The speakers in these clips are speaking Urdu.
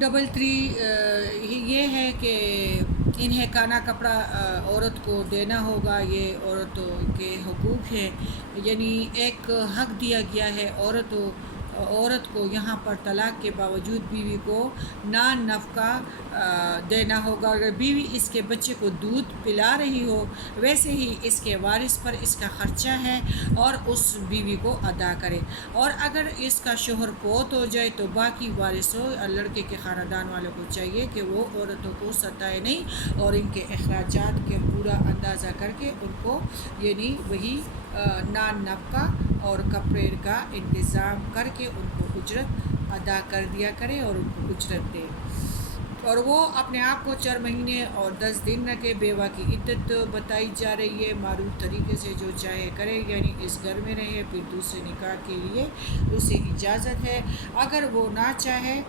233 یہ ہے کہ انہیں کھانا کپڑا عورت کو دینا ہوگا، یہ عورتوں کے حقوق ہیں، یعنی ایک حق دیا گیا ہے عورت کو یہاں پر طلاق کے باوجود بیوی کو نان نفقہ دینا ہوگا۔ اگر بیوی اس کے بچے کو دودھ پلا رہی ہو، ویسے ہی اس کے وارث پر اس کا خرچہ ہے اور اس بیوی کو ادا کرے، اور اگر اس کا شوہر فوت ہو جائے تو باقی وارثوں لڑکے کے خاندان والوں کو چاہیے کہ وہ عورتوں کو ستائے نہیں اور ان کے اخراجات کے پورا اندازہ کر کے ان کو یعنی وہی نان نفقہ اور کپڑے کا انتظام کر کے ان کو اجرت ادا کر دیا کرے اور ان کو اجرت دے، اور وہ اپنے آپ کو 4 مہینے اور 10 دن کے بیوہ کی عدت بتائی جا رہی ہے، معروف طریقے سے جو چاہے کرے، یعنی اس گھر میں رہے، پھر دوسرے نکاح کے لیے اسے اجازت ہے، اگر وہ نہ چاہے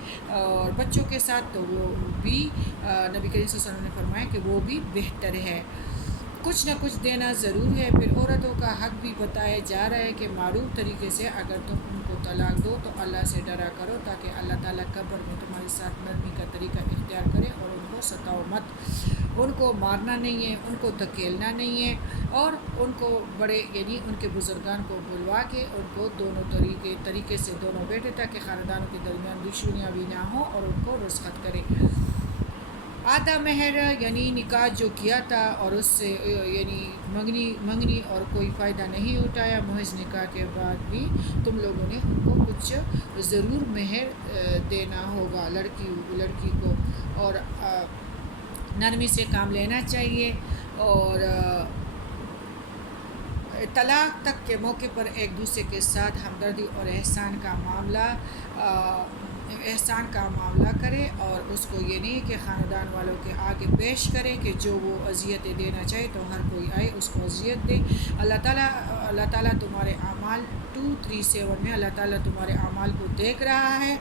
اور بچوں کے ساتھ تو وہ بھی نبی کریم صلی اللہ علیہ وسلم نے فرمایا کہ وہ بھی بہتر ہے، کچھ نہ کچھ دینا ضرور ہے۔ پھر عورتوں کا حق بھی بتایا جا رہا ہے کہ معروف طریقے سے اگر تم ان کو طلاق دو تو اللہ سے ڈرا کرو تاکہ اللہ تعالیٰ قبر میں تمہارے ساتھ نرمی کا طریقہ اختیار کرے، اور ان کو ستاؤ مت، ان کو مارنا نہیں ہے، ان کو دھکیلنا نہیں ہے، اور ان کو بڑے یعنی ان کے بزرگان کو بلوا کے ان کو دونوں طریقے سے دونوں بیٹے تاکہ خاندانوں کے درمیان دشمنیاں بھی نہ ہوں، اور ان کو رخصت کرے۔ آدھا مہر یعنی نکاح جو کیا تھا اور اس سے یعنی منگنی اور کوئی فائدہ نہیں اٹھایا، محض نکاح کے بعد بھی تم لوگوں نے ان کو کچھ ضرور مہر دینا ہوگا لڑکی کو، اور نرمی سے کام لینا چاہیے، اور طلاق تک کے موقع پر ایک دوسرے کے ساتھ ہمدردی اور احسان کا معاملہ کرے، اور اس کو یہ نہیں کہ خاندان والوں کے آگے پیش کرے کہ جو وہ اذیتیں دینا چاہے تو ہر کوئی آئے اس کو اذیت دے۔ اللہ تعالیٰ تمہارے اعمال 237 میں اللہ تعالیٰ تمہارے اعمال کو دیکھ رہا ہے،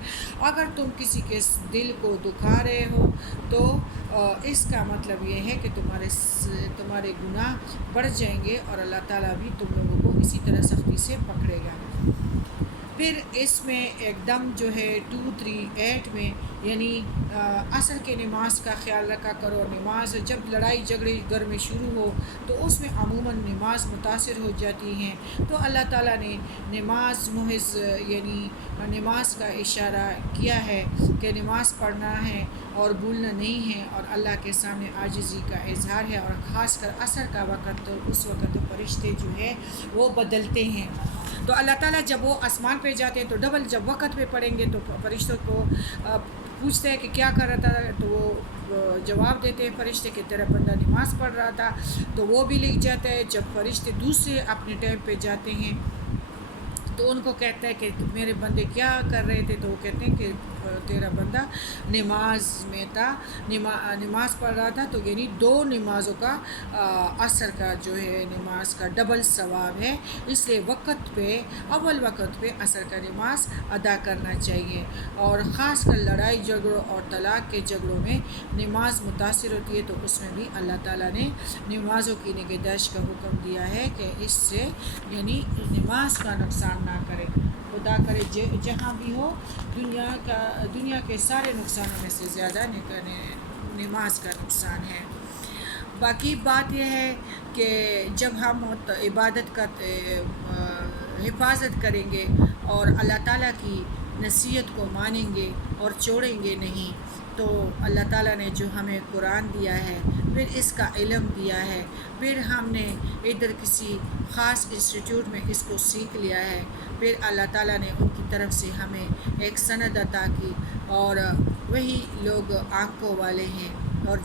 اگر تم کسی کے دل کو دکھا رہے ہو تو اس کا مطلب یہ ہے کہ تمہارے گناہ بڑھ جائیں گے، اور اللہ تعالیٰ بھی تم لوگوں کو اسی طرح سختی سے پکڑے گا۔ پھر اس میں ایک دم جو ہے 238 میں یعنی عصر کے نماز کا خیال رکھا کرو، نماز جب لڑائی جھگڑے گھر میں شروع ہو تو اس میں عموماً نماز متاثر ہو جاتی ہیں، تو اللہ تعالیٰ نے نماز محض یعنی نماز کا اشارہ کیا ہے کہ نماز پڑھنا ہے اور بھولنا نہیں ہے، اور اللہ کے سامنے عاجزی کا اظہار ہے، اور خاص کر عصر کا وقت اس وقت فرشتے جو ہے وہ بدلتے ہیں، تو اللہ تعالیٰ جب وہ آسمان پہ جاتے ہیں تو ڈبل جب وقت پہ پڑھیں گے تو فرشتوں کو پوچھتے ہیں کہ کیا کر رہا تھا، تو وہ جواب دیتے ہیں فرشتے کہ تیرا بندہ نماز پڑھ رہا تھا، تو وہ بھی لکھ جاتا ہے۔ جب فرشتے دوسرے اپنے ٹائم پہ جاتے ہیں تو ان کو کہتا ہے کہ میرے بندے کیا کر رہے تھے، تو وہ کہتے ہیں کہ تیرا بندہ نماز میں تھا، نماز پڑھ رہا تھا، تو یعنی 2 نمازوں کا عصر کا جو ہے نماز کا ڈبل ثواب ہے، اس لیے اول وقت پہ عصر کا نماز ادا کرنا چاہیے، اور خاص کر لڑائی جھگڑوں اور طلاق کے جھگڑوں میں نماز متاثر ہوتی ہے، تو اس میں بھی اللہ تعالیٰ نے نمازوں کی نگہداشت کا حکم دیا ہے کہ اس سے یعنی نماز کا نقصان نہ کرے، خدا کرے جہاں بھی ہو، دنیا کے سارے نقصانوں میں سے زیادہ نماز کا نقصان ہے۔ باقی بات یہ ہے کہ جب ہم عبادت کا حفاظت کریں گے اور اللہ تعالیٰ کی نصیحت کو مانیں گے اور چھوڑیں گے نہیں، تو اللہ تعالیٰ نے جو ہمیں قرآن دیا ہے، پھر اس کا علم دیا ہے، پھر ہم نے ادھر کسی خاص انسٹیٹیوٹ میں اس کو سیکھ لیا ہے، پھر اللہ تعالیٰ نے ان کی طرف سے ہمیں ایک سند عطا کی، اور وہی لوگ آنکھوں والے ہیں، اور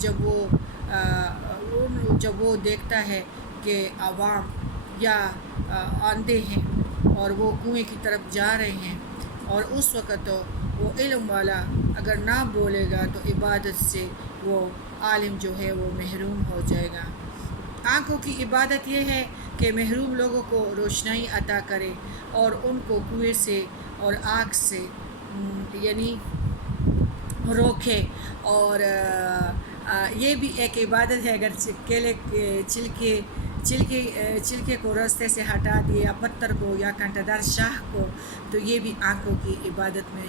جب وہ دیکھتا ہے کہ عوام یا اندھے ہیں اور وہ کنویں کی طرف جا رہے ہیں، اور اس وقت وہ علم والا اگر نہ بولے گا تو عبادت سے وہ عالم جو ہے وہ محروم ہو جائے گا۔ آنکھوں کی عبادت یہ ہے کہ محروم لوگوں کو روشنائی عطا کرے اور ان کو کنویں سے اور آگ سے یعنی روکے، اور یہ بھی ایک عبادت ہے، اگر کیلے چھلکے چلکے کو راستے سے ہٹا دے یا پتھر کو یا کانٹا دار شاخ کو، تو یہ بھی آنکھوں کی عبادت میں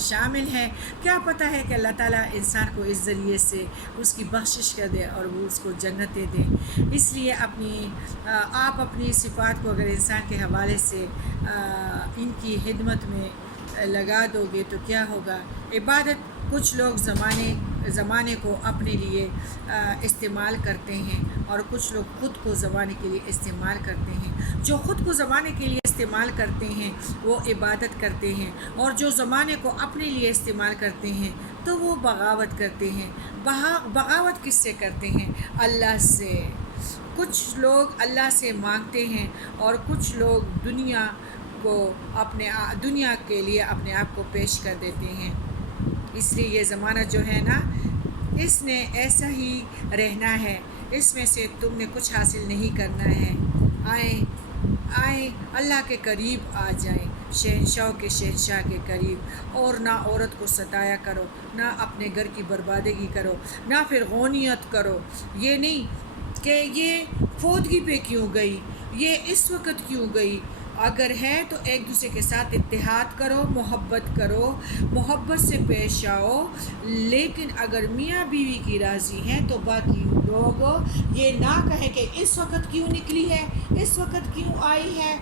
شامل ہے۔ کیا پتہ ہے کہ اللہ تعالیٰ انسان کو اس ذریعے سے اس کی بخشش کر دے اور وہ اس کو جنتیں دے۔ اس لیے آپ اپنی صفات کو اگر انسان کے حوالے سے ان کی خدمت میں لگا دو گے تو کیا ہوگا؟ عبادت کچھ لوگ زمانے کو اپنے لیے استعمال کرتے ہیں اور کچھ لوگ خود کو زمانے کے لیے استعمال کرتے ہیں۔ جو خود کو زمانے کے لیے استعمال کرتے ہیں وہ عبادت کرتے ہیں، اور جو زمانے کو اپنے لیے استعمال کرتے ہیں تو وہ بغاوت کرتے ہیں۔ بغاوت کس سے کرتے ہیں؟ اللہ سے۔ کچھ لوگ اللہ سے مانگتے ہیں اور کچھ لوگ دنیا کے لیے اپنے آپ کو پیش کر دیتے ہیں۔ اس لیے یہ زمانہ جو ہے نا، اس نے ایسا ہی رہنا ہے، اس میں سے تم نے کچھ حاصل نہیں کرنا ہے۔ آئیں اللہ کے قریب آ جائیں، شہنشاہ کے شہنشاہ کے قریب، اور نہ عورت کو ستایا کرو، نہ اپنے گھر کی بربادگی کرو، نہ پھر غونیت کرو۔ یہ نہیں کہ یہ فوتگی پہ کیوں گئی، یہ اس وقت کیوں گئی۔ اگر ہے تو ایک دوسرے کے ساتھ اتحاد کرو، محبت سے پیش آؤ، لیکن اگر میاں بیوی کی راضی ہیں تو باقی لوگ یہ نہ کہیں کہ اس وقت کیوں نکلی ہے، اس وقت کیوں آئی ہے،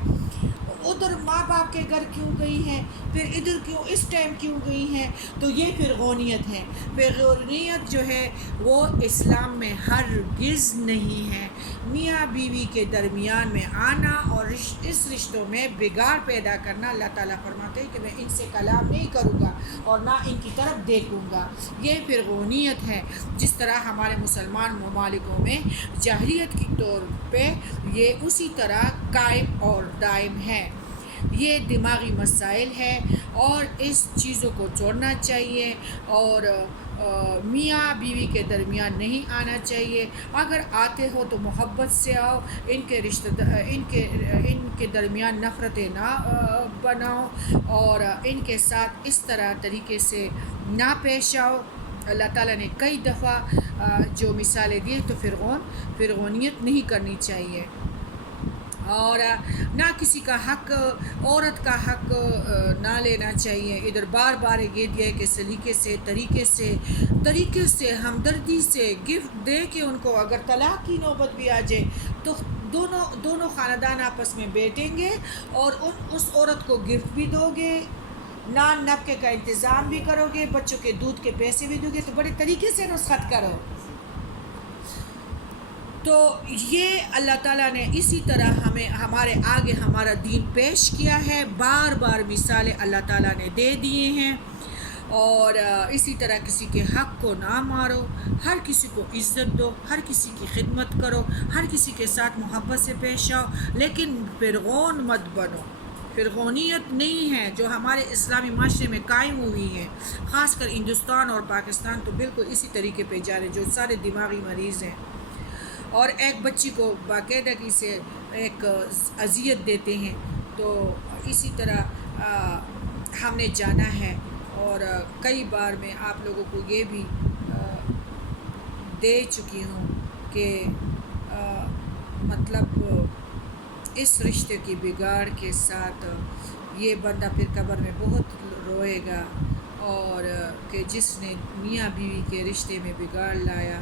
ادھر ماں باپ کے گھر کیوں گئی ہے، پھر ادھر کیوں اس ٹائم کیوں گئی ہیں، تو یہ پھر غونیت ہے۔ پھر غونیت جو ہے وہ اسلام میں ہرگز نہیں ہے۔ میاں بیوی کے درمیان میں آنا اور اس رشتوں میں بگاڑ پیدا کرنا، اللہ تعالیٰ فرماتے ہیں کہ میں ان سے کلام نہیں کروں گا اور نہ ان کی طرف دیکھوں گا، یہ پھر غونیت ہے۔ جس طرح ہمارے مسلمان ممالکوں میں جاہلیت کے طور پہ یہ اسی طرح قائم اور دائم ہے۔ یہ دماغی مسائل ہے اور اس چیزوں کو چھوڑنا چاہیے، اور میاں بیوی کے درمیان نہیں آنا چاہیے۔ اگر آتے ہو تو محبت سے آؤ، ان کے درمیان نفرتیں نہ بناؤ اور ان کے ساتھ اس طریقے سے نہ پیش آؤ۔ اللہ تعالیٰ نے کئی دفعہ جو مثالیں دی تو فرعونیت نہیں کرنی چاہیے، اور نہ کسی کا حق، عورت کا حق نہ لینا چاہیے۔ ادھر بار بار یہ دیا کہ طریقے سے ہمدردی سے گفٹ دے کے ان کو، اگر طلاق کی نوبت بھی آ جائے تو دونوں خاندان آپس میں بیٹھیں گے اور اس عورت کو گفٹ بھی دو گے، نان نفقے کا انتظام بھی کرو گے، بچوں کے دودھ کے پیسے بھی دو گے، تو بڑے طریقے سے نصحت کرو۔ تو یہ اللہ تعالیٰ نے اسی طرح ہمارے آگے ہمارا دین پیش کیا ہے، بار بار مثالیں اللہ تعالیٰ نے دے دیے ہیں، اور اسی طرح کسی کے حق کو نہ مارو، ہر کسی کو عزت دو، ہر کسی کی خدمت کرو، ہر کسی کے ساتھ محبت سے پیش آؤ، لیکن فرعون مت بنو۔ فرعونیت نہیں ہے جو ہمارے اسلامی معاشرے میں قائم ہوئی ہے، خاص کر ہندوستان اور پاکستان تو بالکل اسی طریقے پہ جا رہے، جو سارے دماغی مریض ہیں اور ایک بچی کو باقاعدگی سے ایک اذیت دیتے ہیں۔ تو اسی طرح ہم نے جانا ہے، اور کئی بار میں آپ لوگوں کو یہ بھی دے چکی ہوں کہ مطلب اس رشتے کی بگاڑ کے ساتھ یہ بندہ پھر قبر میں بہت روئے گا، اور کہ جس نے میاں بیوی کے رشتے میں بگاڑ لایا،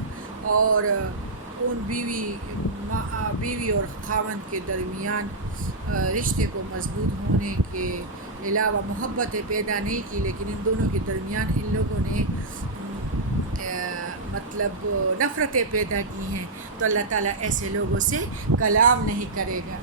اور ان بیوی اور خاوند کے درمیان رشتے کو مضبوط ہونے کے علاوہ محبتیں پیدا نہیں کی، لیکن ان دونوں کے درمیان ان لوگوں نے مطلب نفرتیں پیدا کی ہیں، تو اللہ تعالیٰ ایسے لوگوں سے کلام نہیں کرے گا۔